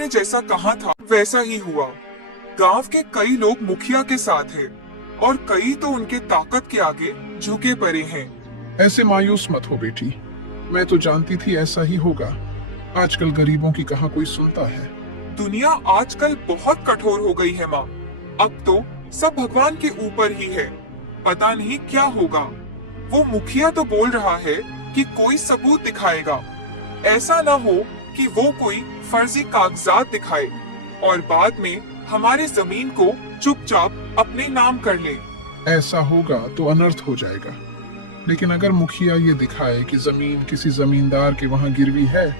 आपने जैसा कहा था वैसा ही हुआ। गांव के कई लोग मुखिया के साथ हैं और कई तो उनके ताकत के आगे झुके पड़े हैं। ऐसे मायूस मत हो बेटी, मैं तो जानती थी ऐसा ही होगा। आजकल गरीबों की कहाँ कोई सुनता है। दुनिया आजकल बहुत कठोर हो गई है माँ। अब तो सब भगवान के ऊपर ही है। पता नहीं क्या होगा। वो मुखिया तो बोल रहा है कि कोई सबूत दिखाएगा। ऐसा ना हो कि वो कोई फर्जी कागजात दिखाए और बाद में हमारे जमीन को चुपचाप अपने नाम कर ले। ऐसा होगा तो अनर्थ हो जाएगा। लेकिन अगर मुखिया ये दिखाए कि जमीन किसी जमींदार के वहां गिरवी है,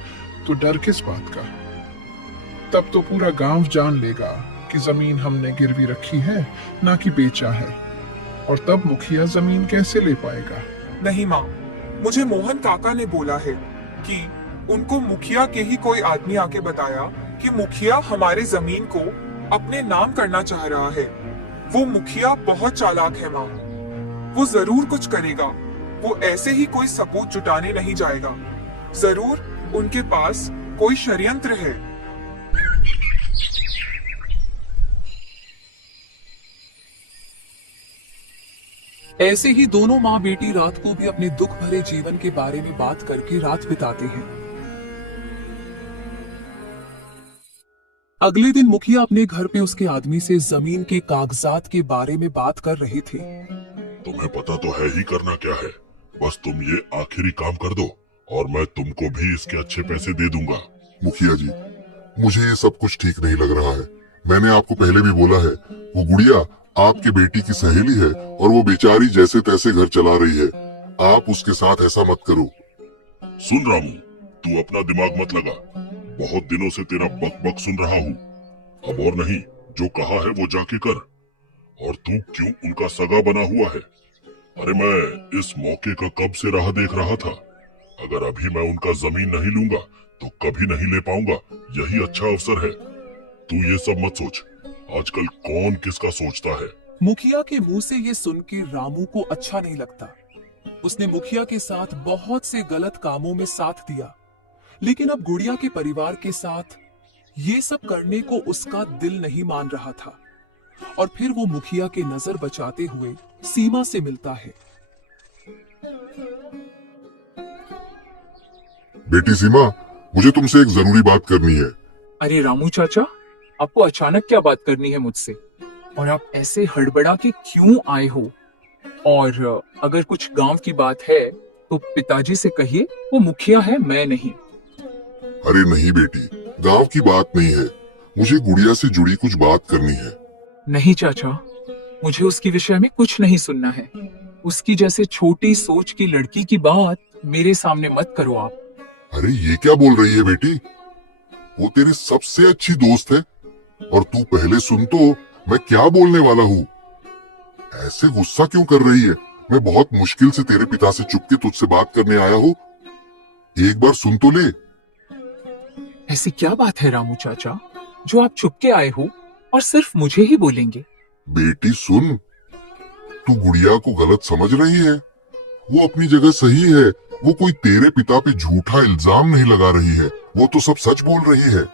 तो डर किस बात का। तब तो पूरा गांव जान लेगा कि जमीन हमने गिरवी रखी है, ना कि बेचा है। और तब मुखिया जमीन कैसे ले पाएगा। नहीं माँ, मुझे मोहन काका ने बोला है कि उनको मुखिया के ही कोई आदमी आके बताया कि मुखिया हमारे जमीन को अपने नाम करना चाह रहा है। वो मुखिया बहुत चालाक है माँ। वो जरूर कुछ करेगा। वो ऐसे ही कोई सबूत जुटाने नहीं जाएगा। जरूर उनके पास कोई षड्यंत्र है। ऐसे ही दोनों माँ बेटी रात को भी अपने दुख भरे जीवन के बारे में बात करके रात बिताते हैं। अगले दिन मुखिया अपने घर पे उसके आदमी से जमीन के कागजात के बारे में बात कर रहे थे। तुम्हें पता तो है ही करना क्या है। बस तुम ये आखिरी काम कर दो और मैं तुमको भी इसके अच्छे पैसे दे दूंगा। मुखिया जी, मुझे ये सब कुछ ठीक नहीं लग रहा है। मैंने आपको पहले भी बोला है, वो गुड़िया आपकी बेटी की सहेली है और वो बेचारी जैसे तैसे घर चला रही है। आप उसके साथ ऐसा मत करो। सुन रामू, तू अपना दिमाग मत लगा। बहुत दिनों से तेरा बक बक सुन रहा हूँ। अब और नहीं, जो कहा है वो जाके कर। और तू क्यों उनका सगा बना हुआ है? अरे मैं इस मौके का कब से राह देख रहा था। अगर अभी मैं उनका जमीन नहीं लूंगा तो कभी नहीं ले पाऊंगा। यही अच्छा अवसर है। तू ये सब मत सोच। आजकल कौन किसका सोचता है। मुखिया के मुंह से ये सुन के रामू को अच्छा नहीं लगता। उसने मुखिया के साथ बहुत से गलत कामों में साथ दिया, लेकिन अब गुड़िया के परिवार के साथ ये सब करने को उसका दिल नहीं मान रहा था। और फिर वो मुखिया के नजर बचाते हुए सीमा से मिलता है। बेटी सीमा, मुझे तुमसे एक जरूरी बात करनी है। अरे रामू चाचा, आपको अचानक क्या बात करनी है मुझसे? और आप ऐसे हड़बड़ा के क्यों आए हो? और अगर कुछ गांव की बात है तो पिताजी से कहिए, वो मुखिया है, मैं नहीं। अरे नहीं बेटी, गांव की बात नहीं है। मुझे गुड़िया से जुड़ी कुछ बात करनी है। नहीं चाचा, मुझे उसके विषय में कुछ नहीं सुनना है। उसकी जैसे छोटी सोच की लड़की की बात मेरे सामने मत करो आप। अरे ये क्या बोल रही है बेटी? वो तेरी सबसे अच्छी दोस्त है। और तू पहले सुन तो मैं क्या बोलने वाला हूँ। ऐसे गुस्सा क्यों कर रही है? मैं बहुत मुश्किल से तेरे पिता से चुपके तुझसे बात करने आया हूँ। एक बार सुन तो ले। ऐसी क्या बात है रामू चाचा जो आप चुपके आए हो और सिर्फ मुझे ही बोलेंगे? बेटी सुन, तू गुड़िया को गलत समझ रही है। वो अपनी जगह सही है। वो कोई तेरे पिता पे झूठा इल्जाम नहीं लगा रही है। वो तो सब सच बोल रही है।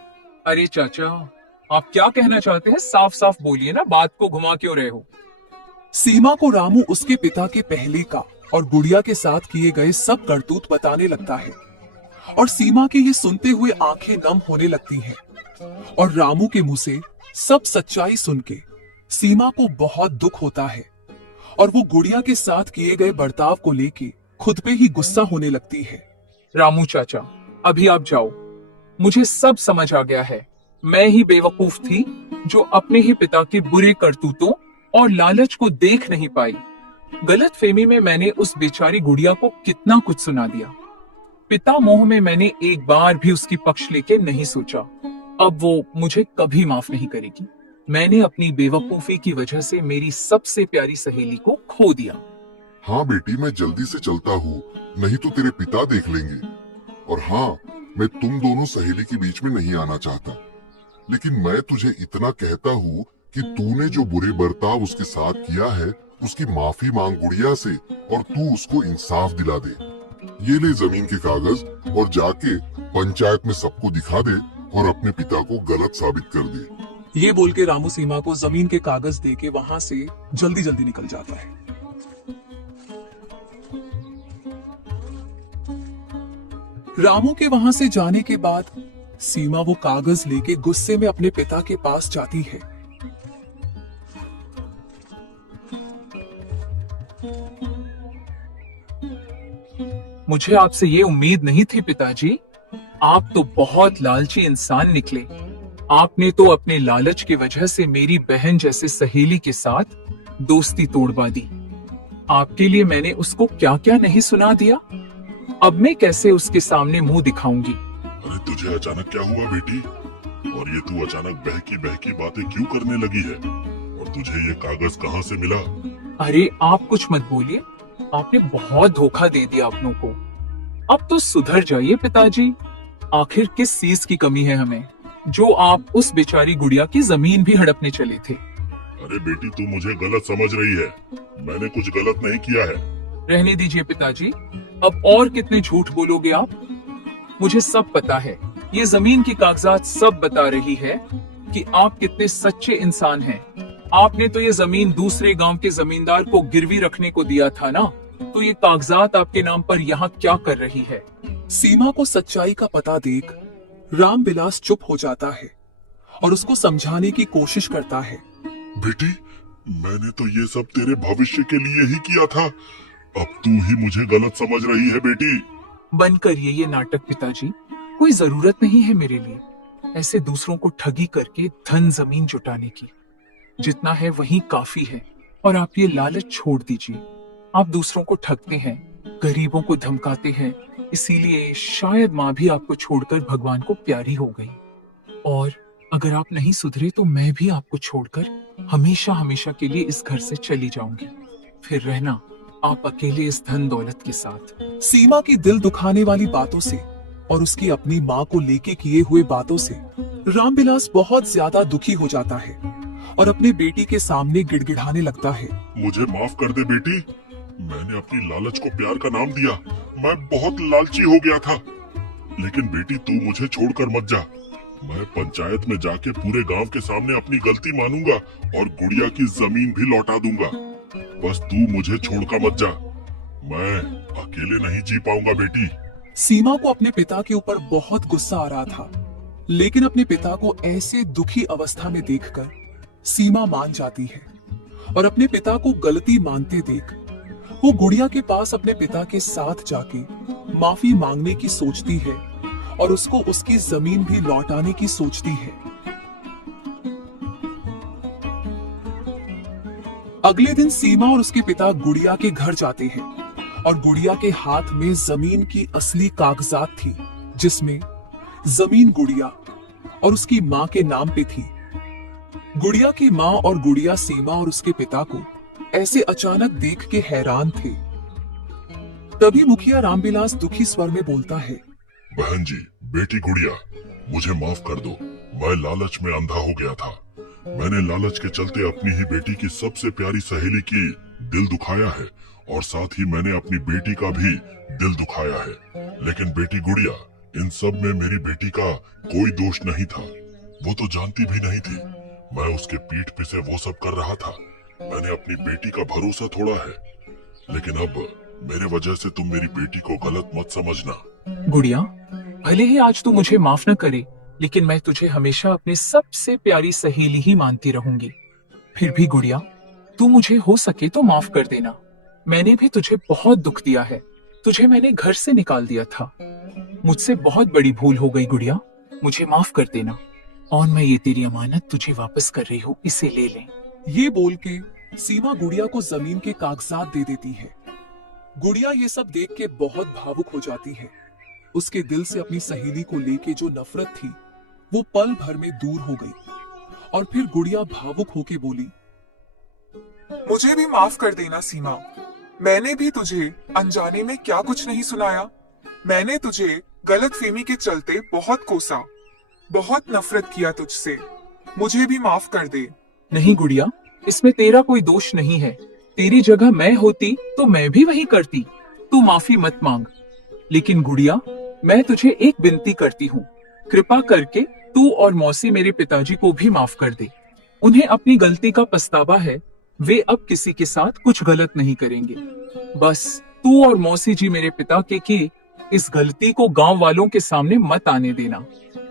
अरे चाचा, आप क्या कहना चाहते हैं? साफ साफ बोलिए ना, बात को घुमा क्यों रहे हो? सीमा को रामू उसके पिता के पहले का और गुड़िया के साथ किए गए सब करतूत बताने लगता है। और सीमा के ये सुनते हुए आंखें नम होने लगती हैं। और रामू के मुंह से सब सच्चाई सुन के सीमा को बहुत दुख होता है और वो गुड़िया के साथ किए गए बर्ताव को लेके खुद पे ही गुस्सा होने लगती है। रामू चाचा, अभी आप जाओ। मुझे सब समझ आ गया है। मैं ही बेवकूफ थी जो अपने ही पिता के बुरे करतूतों और लालच को देख नहीं पाई। गलतफहमी में मैंने उस बेचारी गुड़िया को कितना कुछ सुना दिया। पिता मोह में मैंने एक बार भी उसकी पक्ष लेके नहीं सोचा। अब वो मुझे कभी माफ नहीं करेगी। मैंने अपनी बेवकूफी की वजह से मेरी सबसे प्यारी सहेली को खो दिया। हाँ बेटी, मैं जल्दी से चलता हूँ, नहीं तो तेरे पिता देख लेंगे। और हाँ, मैं तुम दोनों सहेली के बीच में नहीं आना चाहता, लेकिन मैं तुझे इतना कहता हूँ कि तूने जो बुरे बर्ताव उसके साथ किया है, उसकी माफी मांग गुड़िया से और तू उसको इंसाफ दिला दे। ये ले जमीन के कागज और जाके पंचायत में सबको दिखा दे और अपने पिता को गलत साबित कर दे। ये बोल के रामू सीमा को जमीन के कागज दे के वहां से जल्दी जल्दी निकल जाता है। रामू के वहां से जाने के बाद सीमा वो कागज लेके गुस्से में अपने पिता के पास जाती है। मुझे आपसे ये उम्मीद नहीं थी पिताजी। आप तो बहुत लालची इंसान निकले। आपने तो अपने लालच की वजह से मेरी बहन जैसे सहेली के साथ दोस्ती तोड़वा दी। आपके लिए मैंने उसको क्या क्या नहीं सुना दिया। अब मैं कैसे उसके सामने मुंह दिखाऊंगी। अरे तुझे अचानक क्या हुआ बेटी? और ये तू अचानक बहकी बातें क्यों करने लगी है? और तुझे ये कागज कहाँ से मिला? अरे आप कुछ मत बोलिए। आपने बहुत धोखा दे दिया अपनों को। अब तो सुधर जाइए पिताजी। आखिर किस चीज की कमी है हमें, जो आप उस बेचारी गुड़िया की जमीन भी हड़पने चले थे। अरे बेटी तू मुझे गलत समझ रही है। मैंने कुछ गलत नहीं किया है। रहने दीजिए पिताजी। अब और कितने झूठ बोलोगे आप? मुझे सब पता है। ये जमीन की कागजात सब बता रही है कि आप कितने सच्चे इंसान हैं। आपने तो ये जमीन दूसरे गांव के जमींदार को गिरवी रखने को दिया था ना, तो ये कागजात आपके नाम पर यहाँ क्या कर रही है? सीमा को सच्चाई का पता देख रामविलास चुप हो जाता है और उसको समझाने की कोशिश करता है। बेटी मैंने तो ये सब तेरे भविष्य के लिए ही किया था। अब तू ही मुझे गलत समझ रही है बेटी। बंद करिए ये नाटक पिताजी। कोई जरूरत नहीं है मेरे लिए ऐसे दूसरों को ठगी करके धन जमीन जुटाने की। जितना है वही काफी है। और आप ये लालच छोड़ दीजिए। आप दूसरों को ठगते हैं, गरीबों को धमकाते हैं, इसीलिए शायद माँ भी आपको छोड़कर भगवान को प्यारी हो गई। और अगर आप नहीं सुधरे तो मैं भी आपको छोड़कर हमेशा हमेशा के लिए इस घर से चली जाऊंगी। फिर रहना आप अकेले इस धन दौलत के साथ। सीमा की दिल दुखाने वाली बातों से और उसकी अपनी माँ को लेके किए हुए बातों से रामविलास बहुत ज्यादा दुखी हो जाता है और अपने बेटी के सामने गिड़गिड़ाने लगता है। मुझे माफ कर दे बेटी। मैंने अपनी लालच को प्यार का नाम दिया। मैं बहुत लालची हो गया था। लेकिन बेटी तू मुझे छोड़कर मत जा। मैं पंचायत में जाके पूरे गांव के सामने अपनी गलती मानूंगा और गुड़िया की जमीन भी लौटा दूंगा। बस तू मुझे छोड़कर मत जा। मैं अकेले नहीं जी पाऊंगा बेटी। सीमा को अपने पिता के ऊपर बहुत गुस्सा आ रहा था, लेकिन अपने पिता को ऐसे दुखी अवस्था में देखकर सीमा मान जाती है और अपने पिता को गलती मानते देख वो गुड़िया के पास अपने पिता के साथ जाके माफी मांगने की सोचती है और उसको उसकी जमीन भी लौटाने की सोचती है। अगले दिन सीमा और उसके पिता गुड़िया के घर जाते हैं और गुड़िया के हाथ में जमीन की असली कागजात थी, जिसमें जमीन गुड़िया और उसकी माँ के नाम पे थी। गुड़िया की माँ और गुड़िया सीमा और उसके पिता को ऐसे अचानक देख के हैरान थे। तभी मुखिया रामविलास दुखी स्वर में बोलता है, बहन जी, बेटी गुड़िया, मुझे माफ कर दो। मैं लालच में अंधा हो गया था। मैंने लालच के चलते अपनी ही बेटी की सबसे प्यारी सहेली की दिल दुखाया है और साथ ही मैंने अपनी बेटी का भी दिल दुखाया है। लेकिन बेटी गुड़िया, इन सब में मेरी बेटी का कोई दोष नहीं था। वो तो जानती भी नहीं थी। मैं उसके पीठ पीछे वो सब कर रहा था। मैंने अपनी बेटी का भरोसा तोड़ा है। लेकिन अब मेरे वजह से तुम मेरी बेटी को गलत मत समझना। गुड़िया, भले ही आज तू मुझे माफ न करे, लेकिन मैं तुझे हमेशा अपनी सबसे प्यारी सहेली ही मानती रहूंगी। फिर भी गुड़िया, तू मुझे हो सके तो माफ कर देना। मैंने भी तुझे बहुत दुख दिया है। तुझे मैंने घर से निकाल दिया था। मुझसे बहुत बड़ी भूल हो गई गुड़िया, मुझे माफ कर देना। और मैं ये तेरी अमानत तुझे वापस कर रही हूँ, इसे ले ले। ये बोल के सीमा गुड़िया को जमीन के कागजात दे देती है। गुड़िया ये सब देख के बहुत भावुक हो जाती है। उसके दिल से अपनी सहेली को लेके जो नफरत थी वो पल भर में दूर हो गई और फिर गुड़िया भावुक होके बोली, मुझे भी माफ कर देना सीमा। मैंने भी तुझे अनजाने में क्या कुछ नहीं सुनाया। मैंने तुझे गलतफहमी के चलते बहुत कोसा, बहुत नफरत किया तुझसे। मुझे भी माफ कर दे। नहीं गुड़िया, इसमें तेरा कोई दोष नहीं है। तेरी जगह मैं होती तो मैं भी वही करती। तू माफी मत मांग। लेकिन गुड़िया, मैं तुझे एक विनती करती हूँ। कृपा करके तू और मौसी मेरे पिताजी को भी माफ कर दे। उन्हें अपनी गलती का पछतावा है। वे अब किसी के साथ कुछ गलत नहीं करेंगे। बस तू और मौसी जी मेरे पिता के की इस गलती को गांव वालों के सामने मत आने देना,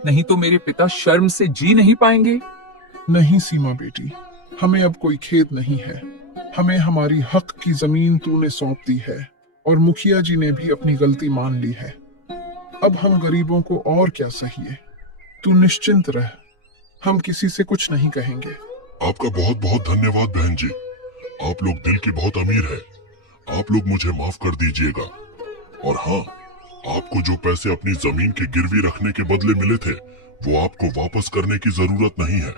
नहीं तो मेरे पिता शर्म से जी नहीं पाएंगे। नहीं सीमा बेटी, हमें अब कोई खेद नहीं है। हमें हमारी हक की जमीन तूने सौंप दी है और मुखिया जी ने भी अपनी गलती मान ली है। अब हम गरीबों को और क्या सहिए। तू निश्चिंत रह, हम किसी से कुछ नहीं कहेंगे। आपका बहुत बहुत धन्यवाद बहन जी। आप लोग दिल के बहुत अमीर है। आप लोग मुझे माफ कर दीजिएगा। और हाँ, आपको जो पैसे अपनी जमीन के गिरवी रखने के बदले मिले थे, वो आपको वापस करने की जरूरत नहीं है।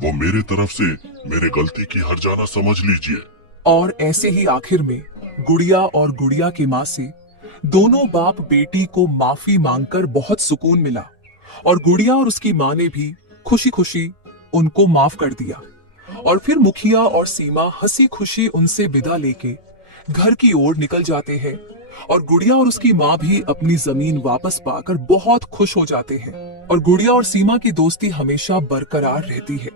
वो मेरे तरफ से मेरे गलती की हर्जाना समझ लीजिए। और ऐसे ही आखिर में गुड़िया और गुड़िया की माँ से दोनों बाप बेटी को माफी मांगकर बहुत सुकून मिला और गुड़िया और उसकी माँ ने भी खुशी खुशी उनको माफ कर दिया। और फिर मुखिया और सीमा हंसी खुशी उनसे विदा लेके घर की ओर निकल जाते हैं और गुड़िया और उसकी माँ भी अपनी जमीन वापस पाकर बहुत खुश हो जाते हैं और गुड़िया और सीमा की दोस्ती हमेशा बरकरार रहती है।